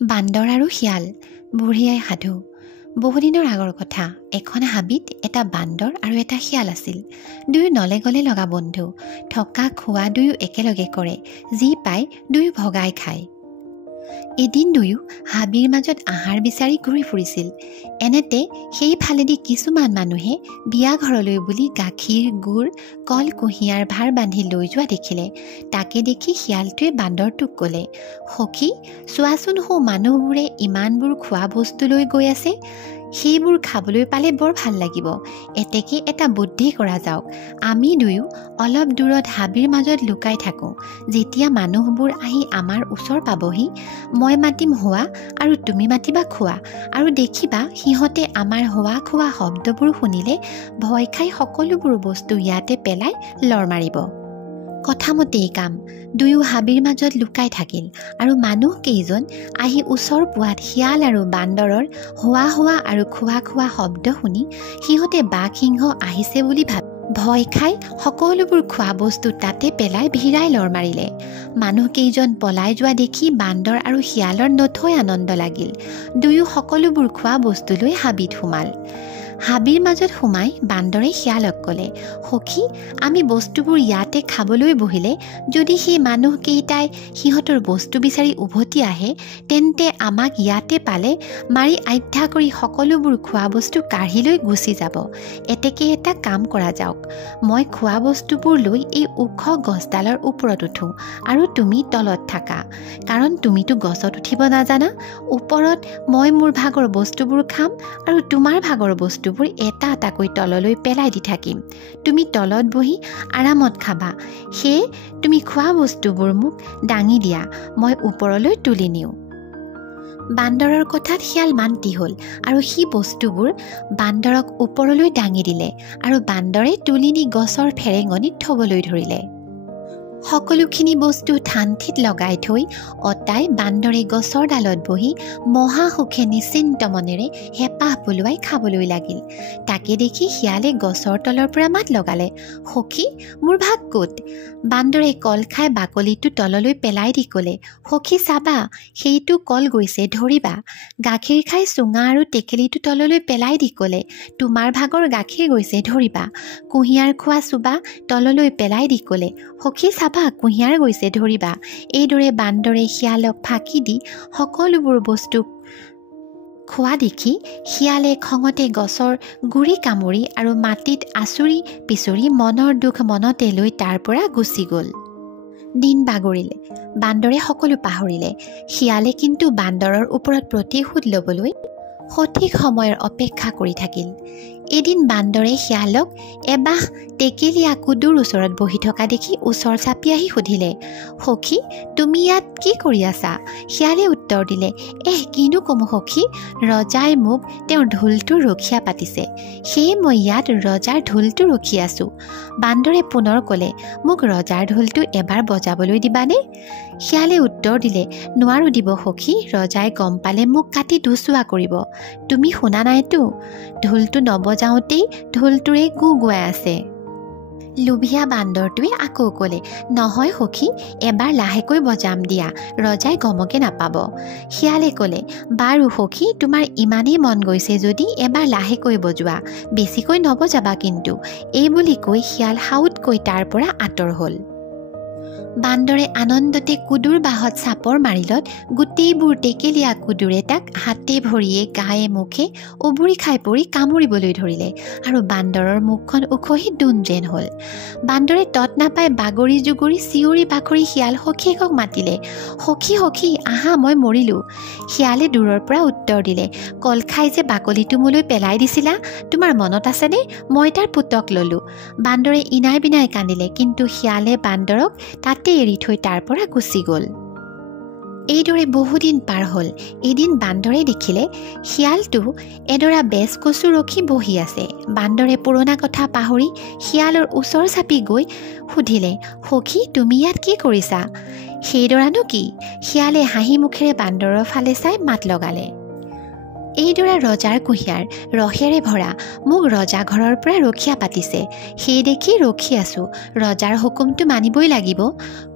বান্দৰ আৰু শিয়াল বুঢ়ী আই সাধু। বহুদিনৰ আগৰ কথা। এখন হাবিত এটা বান্দৰ আৰু এটা শিয়াল আছিল। দুয়ো নলে গলে লগা বন্ধু। থকা খোৱা দুয়ো একেলগে কৰে। যি পায় দুয়ো ভগাই খায়। এদিন দুয়ো হাবিৰ মাজত আহাৰ বিচাৰি ঘূৰি ফুৰিছিল। এনেতে সেইফালেদি কিছুমান মানুহে বিয়া ঘৰলৈ বুলি গাখীৰ গুড় কল কুঁহিয়াৰ ভাৰ বান্ধি লৈ যোৱা দেখিলে। তাকে দেখি শিয়ালটোৱে বান্দৰটোক ক'লে, সখী চোৱাচোন সৌ মানুহবোৰে ইমানবোৰ খোৱা বস্তু লৈ গৈ আছে। সেইবোৰ খাবলৈ পালে বৰ ভাল লাগিব। এতেকে এটা বুদ্ধি কৰা যাওক। আমি দুয়ো অলপ দূৰত হাবিৰ মাজত লুকাই থাকোঁ। যেতিয়া মানুহবোৰ আহি আমাৰ ওচৰ পাবহি মই মাতিম হোৱা আৰু তুমি মাতিবা খোৱা। আৰু দেখিবা সিহঁতে আমাৰ হোৱা খোৱা শব্দবোৰ শুনিলে ভয় খাই সকলোবোৰ বস্তু ইয়াতে পেলাই লৰ মাৰিব। কথামতেই কাম। দুয়ো হাবিৰ মাজত লুকাই থাকিল আৰু মানুহ কেইজন আহি ওচৰ পোৱাত শিয়াল আৰু বান্দৰৰ হোৱা হোৱা আৰু খোৱা খোৱা শব্দ শুনি সিহঁতে বাঘ সিংহ আহিছে বুলি ভাবি ভয় খাই সকলোবোৰ খোৱা বস্তু তাতে পেলাই ভিৰাই লৰ মাৰিলে। মানুহকেইজন পলাই যোৱা দেখি বান্দৰ আৰু শিয়ালৰ নথৈ আনন্দ লাগিল। দুয়ো সকলোবোৰ খোৱা বস্তু লৈ হাবিত সোমাল। হাবিৰ মাজত সোমাই বান্দৰে শিয়ালক ক'লে, সখী আমি বস্তুবোৰ ইয়াতে খাবলৈ বহিলে যদি সেই মানুহকেইটাই সিহঁতৰ বস্তু বিচাৰি উভতি আহে তেন্তে আমাক ইয়াতে পালে মাৰি আধ্যা কৰি সকলোবোৰ খোৱা বস্তু কাঢ়ি লৈ গুচি যাব। এতেকে এটা কাম কৰা যাওক। মই খোৱা বস্তুবোৰ লৈ এই ওখ গছডালৰ ওপৰত উঠোঁ আৰু তুমি তলত থাকা। কাৰণ তুমিতো গছত উঠিব নাজানা। ওপৰত মই মোৰ ভাগৰ বস্তুবোৰ খাম আৰু তোমাৰ ভাগৰ বস্তুবোৰ এটা এটাকৈ তললৈ পেলাই দি থাকিম। তুমি তলত বহি আৰামত খাবা। সেয়ে তুমি খোৱা বস্তুবোৰ মোক দাঙি দিয়া, মই ওপৰলৈ তুলি নিওঁ। বান্দৰৰ কথাত শিয়াল মান্তি হ'ল আৰু সি বস্তুবোৰ বান্দৰক ওপৰলৈ দাঙি দিলে আৰু বান্দৰে তুলি নি গছৰ ফেৰেঙনিত থবলৈ ধৰিলে। সকলোখিনি বস্তু ঠান-ঠিত লগাই থৈ অতাই বান্দৰে গছৰ ডালত বহি মহা সুখে নিশ্চিন্ত মনেৰে হেঁপাহ পলুৱাই খাবলৈ লাগিল। তাকে দেখি শিয়ালে গছৰ তলৰ পৰা মাত লগালে, সখী মোৰ ভাগ ক'ত? বান্দৰে কল খাই বাকলিটো তললৈ পেলাই দি ক'লে, সখী চাবা সেইটো কল গৈছে ধৰিবা। গাখীৰ খাই চুঙা আৰু টেকেলিটো তললৈ পেলাই দি ক'লে, তোমাৰ ভাগৰ গাখীৰ গৈছে ধৰিবা। কুঁহিয়াৰ খোৱা চুবা তললৈ পেলাই দি ক'লে, সখী চাবা কুঁহিয়াৰ গৈছে ধৰিবা। এইদৰে বান্দৰে শিয়ালক ফাঁকি দি সকলোবোৰ বস্তু খোৱা দেখি শিয়ালে খঙতে গছৰ গুৰি কামুৰি আৰু মাটিত আচুৰি পিচুৰি মনৰ দুখ মনতে লৈ তাৰ পৰা গুচি গ'ল। দিন বাগৰিলে। বান্দৰে সকলো পাহৰিলে। শিয়ালে কিন্তু বান্দৰৰ ওপৰত প্ৰতিশোধ ল'বলৈ সঠিক সময়ৰ অপেক্ষা কৰি থাকিল। এদিন বান্দৰে শিয়ালক এবাহ টেকেলীয়া কুদুৰ ওচৰত বহি থকা দেখি ওচৰ চাপি আহি সুধিলে, সখী তুমি ইয়াত কি কৰি আছা? শিয়ালে উত্তৰ দিলে, কিনো কম সখী, ৰজাই মোক তেওঁৰ ঢোলটো ৰখীয়া পাতিছে। সেয়ে মই ইয়াত ৰজাৰ ঢোলটো ৰখি আছোঁ। বান্দৰে পুনৰ ক'লে, মোক ৰজাৰ ঢোলটো এবাৰ বজাবলৈ দিবানে? শিয়ালে উত্তৰ দিলে, নোৱাৰো দিব সখী, ৰজাই গম পালে মোক কাটি দুচোৱা কৰিব। তুমি শুনা নাইতো, ঢোলটো নবজাওঁতেই ঢোলটোৰে গু গুৱাই আছে। লোভিয়া বান্দৰটোৱে আকৌ ক'লে, নহয় সখী এবাৰ লাহেকৈ বজাম দিয়া, ৰজাই গমকে নাপাব। শিয়ালে ক'লে, বাৰু সখী তোমাৰ ইমানেই মন গৈছে যদি এবাৰ লাহেকৈ বজোৱা, বেছিকৈ নবজাবা কিন্তু। এই বুলি কৈ শিয়াল সাউতকৈ তাৰ পৰা আঁতৰ হ'ল। বান্দৰে আনন্দতে কুদুৰ বাঁহত চাপৰ মাৰিলত গোটেইবোৰ টেকেলীয়া কুদুৰে তাক হাতে ভৰিয়ে গায়ে মুখে উবুৰি খাই পৰি কামুৰিবলৈ ধৰিলে আৰু বান্দৰৰ মুখখন উখহি দোন যেন হ'ল। বান্দৰে তত নাপাই বাগৰি জুগৰি চিঞৰি বাখৰি শিয়াল সখীয়েকক মাতিলে, সখী সখী আহা মই মৰিলোঁ। শিয়ালে দূৰৰ পৰা উত্তৰ দিলে, কল খাই যে বাকলিটো মোলৈ পেলাই দিছিলা, তোমাৰ মনত আছেনে? মই তাৰ পুতক ল'লোঁ। বান্দৰে ইনাই বিনাই কান্দিলে, কিন্তু শিয়ালে বান্দৰক তাতে এৰি থৈ তাৰ পৰা গুচি গ'ল। এইদৰে বহুদিন পাৰ হ'ল। এদিন বান্দৰে দেখিলে শিয়ালটো এডৰা বেজ কচু ৰখি বহি আছে। বান্দৰে পুৰণা কথা পাহৰি শিয়ালৰ ওচৰ চাপি গৈ সুধিলে, সখী তুমি ইয়াত কি কৰিছা? সেইডৰানো কি? শিয়ালে হাঁহি মুখেৰে বান্দৰৰ ফালে চাই মাত লগালে, এইদৰে ৰজাৰ কুঁহিয়াৰ ৰসেৰে ভৰা মোক ৰজা ঘৰৰ পৰা ৰখীয়া পাতিছে। সেই দেখি ৰখি আছোঁ, ৰজাৰ হুকুমটো মানিবই লাগিব।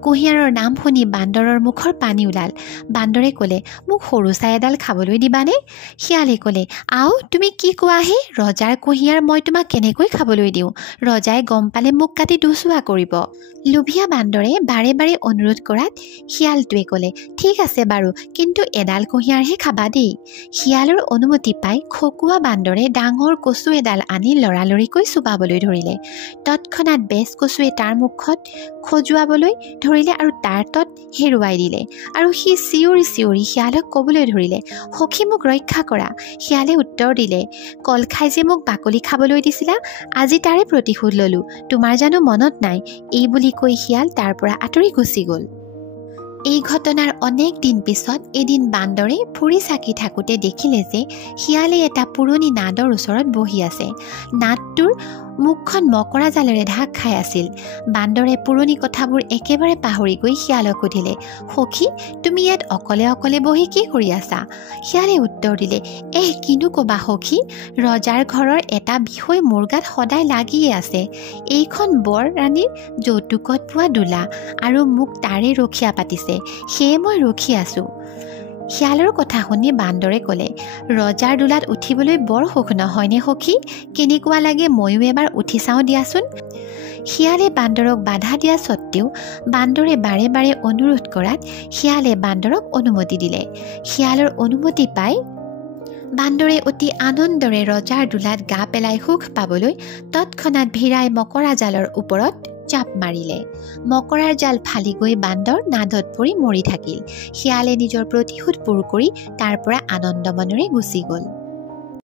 কুঁহিয়াৰৰ নাম শুনি বান্দৰৰ মুখৰ পানী ওলাল। বান্দৰে ক'লে, মোক সৰু চাই এডাল খাবলৈ দিবানে? শিয়ালে ক'লে, আও তুমি কি কোৱাহে? ৰজাৰ কুঁহিয়াৰ মই তোমাক কেনেকৈ খাবলৈ দিওঁ? ৰজাই গম পালে মোক কাটি দুচোৱা কৰিব। লোভীয়া বান্দৰে বাৰে বাৰে অনুৰোধ কৰাত শিয়ালটোৱে ক'লে, ঠিক আছে বাৰু, কিন্তু এডাল কুঁহিয়াৰহে খাবা দেই। শিয়ালৰ অনুমতি পাই খকুৱা বান্দৰে ডাঙৰ কচু এডাল আনি লৰালৰিকৈ চুবাবলৈ ধৰিলে। তৎক্ষণাৎ বেজ কচুৱে তাৰ মুখত খজুৱাবলৈ ধৰিলে আৰু তাৰ তত হেৰুৱাই দিলে। আৰু সি চিঞৰি চিঞৰি শিয়ালক ক'বলৈ ধৰিলে, সখী মোক ৰক্ষা কৰা। শিয়ালে উত্তৰ দিলে, কল খাই যে মোক বাকলি খাবলৈ দিছিলা, আজি তাৰে প্ৰতিশোধ ল'লোঁ। তোমাৰ জানো মনত নাই? এই বুলি কৈ শিয়াল তাৰ পৰা আঁতৰি গুচি গ'ল। এই ঘটনাৰ অনেক দিন পিছত এদিন বান্দৰে ফুৰি চাকি থাকোঁতে দেখিলে যে শিয়ালে এটা পুৰণি নাদৰ ওচৰত বহি আছে। নাদটোৰ মুখখন মকৰা জালেৰে ঢাক খাই আছিল। বান্দৰে পুৰণি কথাবোৰ একেবাৰে পাহৰি গৈ শিয়ালক সুধিলে, সখী তুমি ইয়াত অকলে অকলে বহি কি কৰি আছা? শিয়ালে উত্তৰ দিলে, কিনো ক'বা সখী, ৰজাৰ ঘৰৰ এটা বিষয় মোৰ গাত সদায় লাগিয়ে আছে। এইখন বৰ ৰাণীৰ যৌতুকত পোৱা দোলা আৰু মোক তাৰে ৰখীয়া পাতিছে, সেয়ে মই ৰখি আছোঁ। শিয়ালৰ কথা শুনি বান্দৰে ক'লে, ৰজাৰ দোলাত উঠিবলৈ বৰ সুখ নহয়নে সখী? কেনেকুৱা লাগে ময়ো এবাৰ উঠি চাওঁ দিয়াচোন। শিয়ালে বান্দৰক বাধা দিয়া স্বত্তেও বান্দৰে বাৰে বাৰে অনুৰোধ কৰাত শিয়ালে বান্দৰক অনুমতি দিলে। শিয়ালৰ অনুমতি পাই বান্দৰে অতি আনন্দৰে ৰজাৰ দোলাত গা পেলাই সুখ পাবলৈ তৎক্ষণাৎ ভিৰাই মকৰা জালৰ ওপৰত চাপ মাৰিলে। মকৰাৰ জাল ফালি গৈ বান্দৰ নাদত পৰি মৰি থাকিল। শিয়ালে নিজৰ প্ৰতিশোধ পূৰ কৰি তাৰ পৰা আনন্দ মনেৰে গুচি গ'ল।